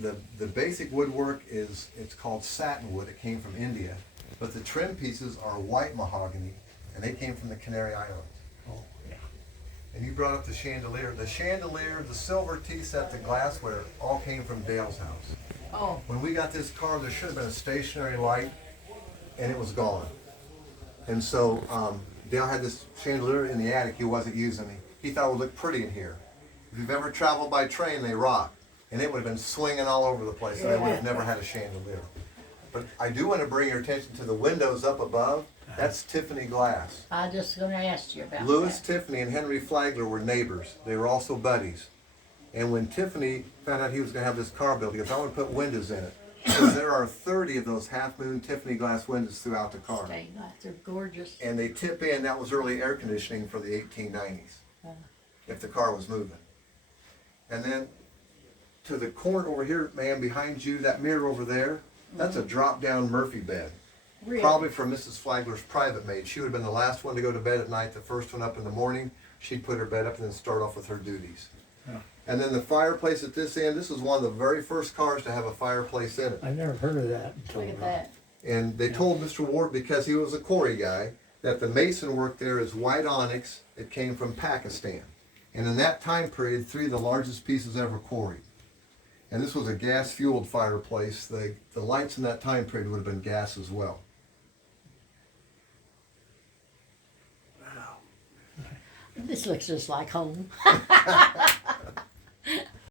the basic woodwork it's called satin wood. It came from India, but the trim pieces are white mahogany, and they came from the Canary Islands. Oh, yeah. And you brought up the chandelier. The chandelier, the silver tea set, the glassware, all came from Dale's house. Oh, When we got this car, there should have been a stationary light, and it was gone. And so Dale had this chandelier in the attic he wasn't using. He thought it would look pretty in here. If you've ever traveled by train, they rock. And it would have been swinging all over the place, and I would have never had a chandelier. But I do want to bring your attention to the windows up above. That's Tiffany glass. I just gonna ask you about Louis that. Tiffany and Henry Flagler were neighbors. They were also buddies. And when Tiffany found out he was going to have this car built, he goes, I want to put windows in it. So there are 30 of those half-moon Tiffany glass windows throughout the car. Stained glass, they're gorgeous. And they tip in, that was early air conditioning for the 1890s, if the car was moving. And then to the corner over here, ma'am, behind you, that mirror over there, that's a drop-down Murphy bed. Really? Probably from Mrs. Flagler's private maid. She would have been the last one to go to bed at night, the first one up in the morning. She'd put her bed up and then start off with her duties. Yeah. And then the fireplace at this end, this was one of the very first cars to have a fireplace in it. I never heard of that until. Look at that. And they told Mr. Ward, because he was a quarry guy, that the mason work there is white onyx. It came from Pakistan. And in that time period, 3 of the largest pieces ever quarried. And this was a gas-fueled fireplace. The lights in that time period would have been gas as well. This looks just like home.